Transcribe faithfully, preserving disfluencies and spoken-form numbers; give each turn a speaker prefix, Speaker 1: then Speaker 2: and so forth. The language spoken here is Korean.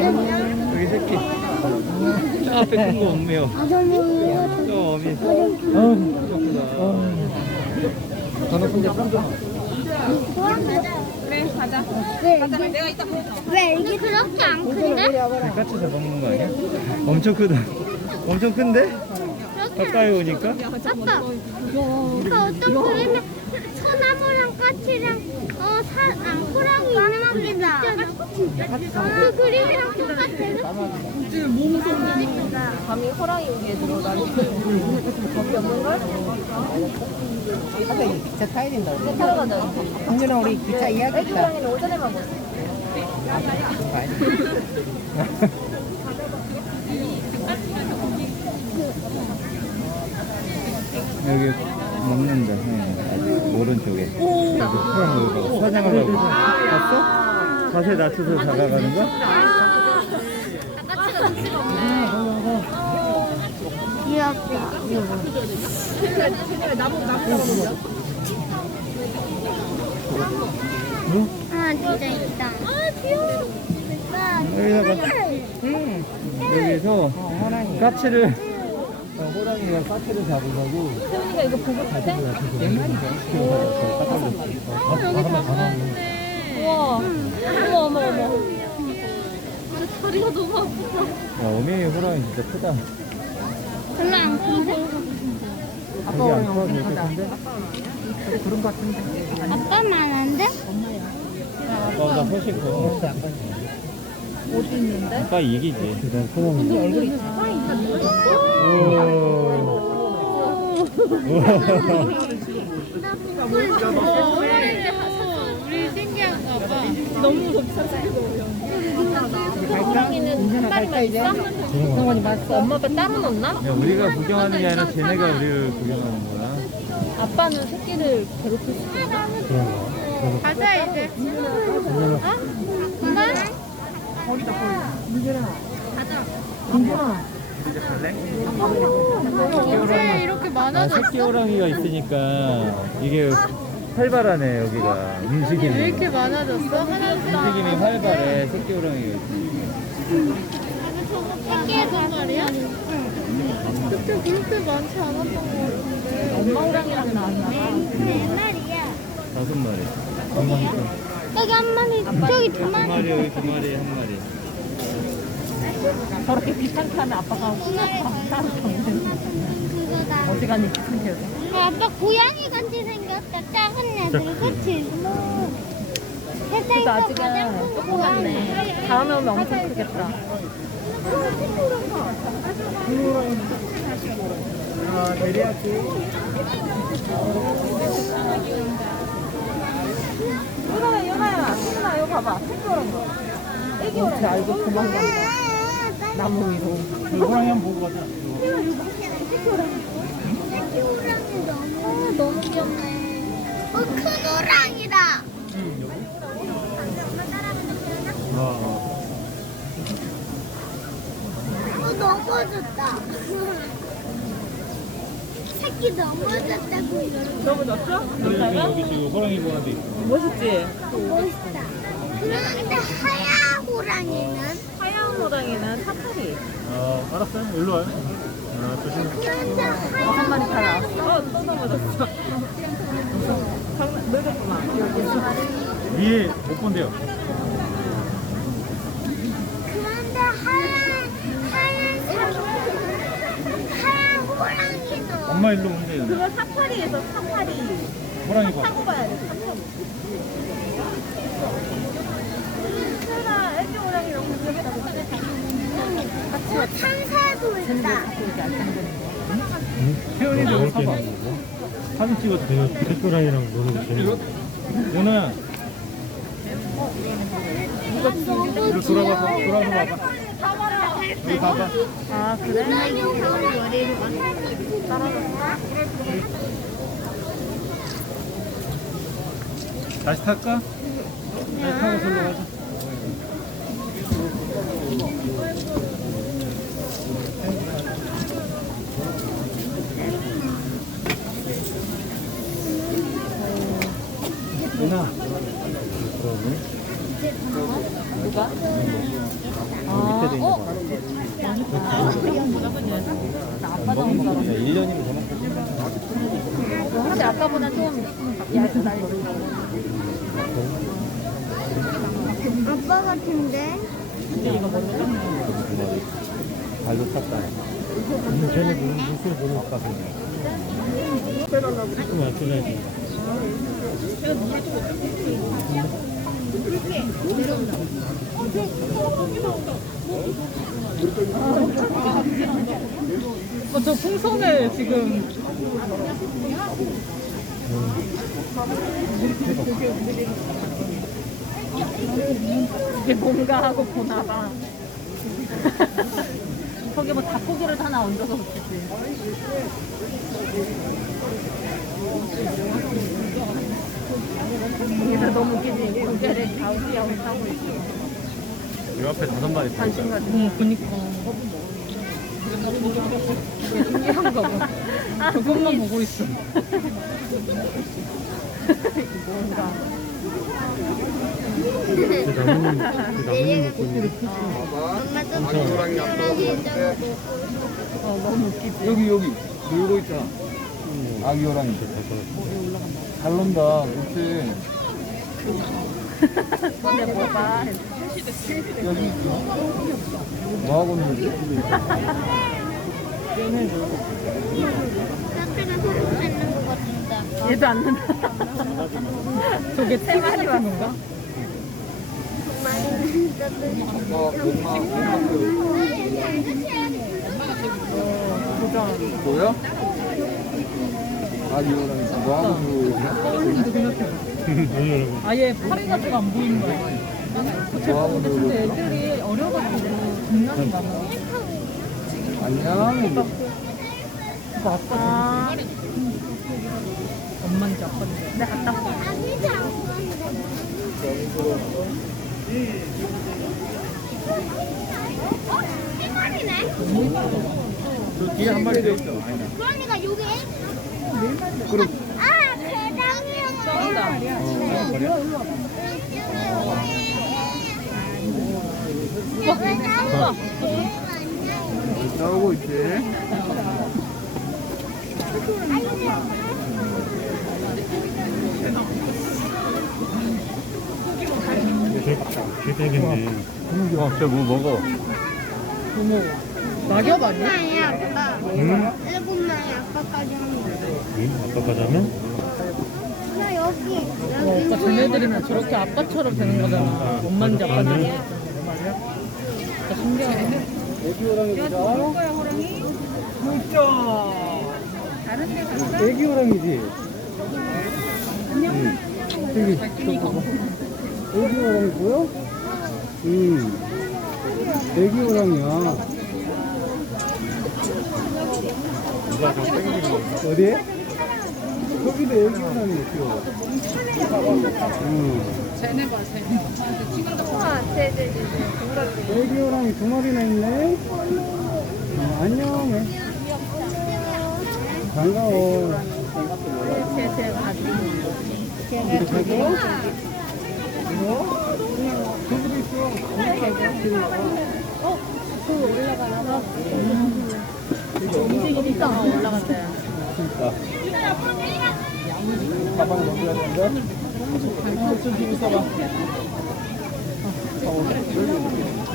Speaker 1: 여기 새끼. 저 앞에 큰 거 없네요. 저 어미. 엄청 크다.
Speaker 2: 저는 근데 깜짝
Speaker 3: 그래 가자.
Speaker 4: 왜 이게,
Speaker 3: 내가 이따 보여줘.
Speaker 4: 왜 이게 그렇게 안 큰데?
Speaker 1: 까치 잡아먹는 거 아니야? 엄청 크다. 엄청 큰데? 가까이 오니까?
Speaker 4: 아빠, 그 어떤 그림에 소나무랑 까치랑 어, 사, 아, 호랑이 있는 게 있잖아. 그 그림이랑 똑같아.
Speaker 3: 감히 호랑이 여기에 들어가니. 거기 없는 걸?
Speaker 2: 가자, 기차 타야 된다.
Speaker 3: 타러 가자.
Speaker 2: 강준아, 우리 기차
Speaker 3: 애기
Speaker 2: 예약했다.
Speaker 3: 호랑이는 오전에만 보자.
Speaker 1: 여기 먹는다. 네. 오른쪽에. 여기 사람 여기 사냥하려고. 봤어? 자세 낮춰서 다가가는 거?
Speaker 4: 까치가 눈치가 없네. 귀엽다.
Speaker 3: 나무 나무 잡아보자.
Speaker 4: 아, 진짜 있다. 아, 귀여워.
Speaker 1: 여기다가
Speaker 2: 응.
Speaker 1: 여기서
Speaker 2: 어, 호랑이.
Speaker 1: 까치를 어, 호랑이가 까치를 잡으려고
Speaker 3: 세훈이가 이거 보고 있대?
Speaker 2: 옛날이죠.
Speaker 3: 우와. 어머 어머 어머. 다리가 너무 아파.
Speaker 1: 야, 어미 호랑이 진짜 크다.
Speaker 4: 별로 안 큰데?
Speaker 1: 여기 안 커도 이렇게 큰데?
Speaker 2: 그런 거 같은데.
Speaker 4: 아빠 많은데?
Speaker 1: 어, 나 훨씬 커.
Speaker 3: 어디 있는데?
Speaker 1: 아빠 이기지. 난 소망이.
Speaker 3: 근데 얼굴이 작아.
Speaker 4: 우리 신기한가 봐.
Speaker 3: 너무 무섭다. 호랑이는 한 마리만 있어?
Speaker 2: 성원이 봤어?
Speaker 3: 엄마 아빠 따로 넣나?
Speaker 1: 야, 우리가 구경하는 게 아니라 쟤네가 우리를 구경하는 거야.
Speaker 3: 아빠는 새끼를 괴롭힐 수 있나?
Speaker 4: 가자 이제. 어? 그만?
Speaker 1: 이제 갈래?
Speaker 4: 이제 이렇게
Speaker 1: 아,
Speaker 4: 많아졌어?
Speaker 1: 새끼 호랑이가 있으니까 이게 활발하네, 여기가. 움직임이.
Speaker 4: 왜 이렇게 많아졌어? 하나도
Speaker 1: 움직임이 활발해, 새끼 호랑이가 있으니까.
Speaker 4: 새끼가 말이야? 그때 그렇게 많지 않았던 것 같은데.
Speaker 3: 엄마 호랑이랑 나왔나?
Speaker 4: 네 마리야.
Speaker 1: 다섯 마리.
Speaker 4: 여기 한 마리, 저기 두
Speaker 1: 두
Speaker 4: 마리.
Speaker 1: 마리, 여기 두 마리, 한 마리.
Speaker 3: 저렇게 귀찮게 하면 아빠가 따로 잡는
Speaker 4: 그거다.
Speaker 3: 어디 가니 귀찮게 해서.
Speaker 4: 아, 아빠 고양이 같이 생겼다. 작은 애들, 그치?
Speaker 3: 그래도
Speaker 4: 세상에서
Speaker 3: 아직은
Speaker 4: 가장 큰
Speaker 3: 조금
Speaker 4: 고양이.
Speaker 3: 같네. 다음에 오면 엄청 크겠다.
Speaker 2: 아, 내려야지.
Speaker 3: 유나야, 유나야, 유나 이거 봐봐. 새끼 호랑이. 애기 호랑이. 알고 도망간다. 나무 위로.
Speaker 2: 호랑이 한번 보고 가자.
Speaker 4: 새끼 호랑이 너무, 너무 귀엽네. 어, 큰 호랑이다.
Speaker 1: 와.
Speaker 4: 어, 넘어졌다. 새끼 넘어졌다고 이러는
Speaker 3: 넘어졌어?
Speaker 1: 여기, 여기 지금 호랑이 보관돼 있어.
Speaker 3: 멋있지?
Speaker 4: 거 멋있다. 그런데 하얀 호랑이는?
Speaker 3: 하얀 호랑이는 사파리.
Speaker 1: 아, 알았어요. 일로 와요. 아, 조심해.
Speaker 4: 그런데
Speaker 3: 한
Speaker 4: 하얀
Speaker 3: 마리 다 나왔어? 어, 또 넘어졌어. 장난, 늙었구만.
Speaker 1: 위에 못 본대요.
Speaker 4: 그런데 하얀 하얀 사 하얀 호랑이는
Speaker 1: 엄마 일로 오세요.
Speaker 3: 그거 사파리에서 사파리.
Speaker 1: 호랑이 봐.
Speaker 3: 타고 봐야 돼, 사파리. 설아, 애기 호랑이랑 여기다 놓자.
Speaker 4: 어, 참새도 있다.
Speaker 1: 태연이도 여기 사봐. 사진 찍어도 돼요. 새끼호랑이랑 노는 거 재밌어. 연아야. 이거 돌아봐서, 돌아서 봐봐. 여기 봐봐.
Speaker 3: 아, 그래?
Speaker 1: 다시 탈까? 다시 타고 절로 가자. 누나.
Speaker 3: 누가?
Speaker 1: 그 밑에도 있는
Speaker 3: 어?
Speaker 1: 거.
Speaker 3: 나 아빠도 못 살아.
Speaker 1: 일 년이면 더 먹고.
Speaker 3: 근데 아까보다 좀 얇은 날.
Speaker 4: 아빠 같은데?
Speaker 1: 발로 찼다. 쟤네 무술 보는 아까 빼달라고. 조금 맞춰야지.
Speaker 3: 어, 저 풍선을 지금 이게 뭔가 하고 보나봐. 거기 뭐 닭고기를 하나 얹어서 먹겠지. 얘들 너무 웃기지. 고개를 좌우지하고 하고 있어.
Speaker 1: 요 앞에 다섯 마리.
Speaker 3: 관심 가지고. 응, 그니까. 되게 신기한가 봐. 그것만 보고 있어. 뭔가.
Speaker 1: 그 나무는 그 나무는 먹고 있는.
Speaker 4: 엄마 좀 신나게
Speaker 3: 어, 너무 웃기지.
Speaker 2: 여기 여기 놀고 있잖아. 아기 호랑이. 잘 논다. 그렇지.
Speaker 3: 근데 뭐가.
Speaker 2: 여기 뭐 하고 놀지?
Speaker 4: 사태가 소름 돋는 것 같은데.
Speaker 3: 얘도 안 는다. 저게 세 마리라는 건가?
Speaker 2: 어, 엄마.
Speaker 3: 보자.
Speaker 2: 뭐야? 아기 호랑이 뭐 하고 놀고 있냐?
Speaker 3: 아예 파리 자체가 안 보이는 거야.
Speaker 2: 뭐 하고 놀고
Speaker 3: 근데
Speaker 2: 있어?
Speaker 3: 애들이 어려가지고 장난이 많아.
Speaker 2: 안녕.
Speaker 3: 이거 아빠 아. 엄마인지 아빠인지. 내가 갔다 올게.
Speaker 4: 아기도 안 보는데. 어? 세 마리네?
Speaker 1: 저 뒤에 한 마리 더 있어.
Speaker 4: 그러니까 요게
Speaker 2: 그럼
Speaker 4: 아 대장이요.
Speaker 3: 짱이다.
Speaker 4: 우와.
Speaker 2: 나오고 있지.
Speaker 1: 되겠네. 어, 쟤뭐 먹어?
Speaker 3: 어머, 낙엽 아니야?
Speaker 4: 마리 아빠.
Speaker 1: 응?
Speaker 4: 일곱 마리 아빠까지 하는 거.
Speaker 1: 응? 아빠까지 하면?
Speaker 4: 나 여기
Speaker 3: 어,
Speaker 4: 여기
Speaker 3: 오빠 쟤네들이면 저렇게 아빠처럼 되는 거잖아. 엄마인지 아빠인지. 진짜 신기하네.
Speaker 2: 애기 호랑이보다.
Speaker 3: 거야, 호랑이?
Speaker 2: 애기 호랑이지. 응. 여기 저기 봐봐. 애기 호랑이 보여? 응. 애기 호랑이야.
Speaker 1: 누가 저 땡기는 거.
Speaker 2: 어디? 거기도 애기 호랑이 있어. 응.
Speaker 4: 우와 쟤들
Speaker 2: 애기 호랑이 두 마리나 있네. 어, 안녕. 반가워.
Speaker 3: 쟤쟤 가지고.
Speaker 2: 이거 가져? 이거? 저기도 있어.
Speaker 3: 어? 그 올라가나 봐. 움직이니 있잖아, 올라간대.
Speaker 2: 가방 넣어야 된다. 좀 있어봐. 어, 여기.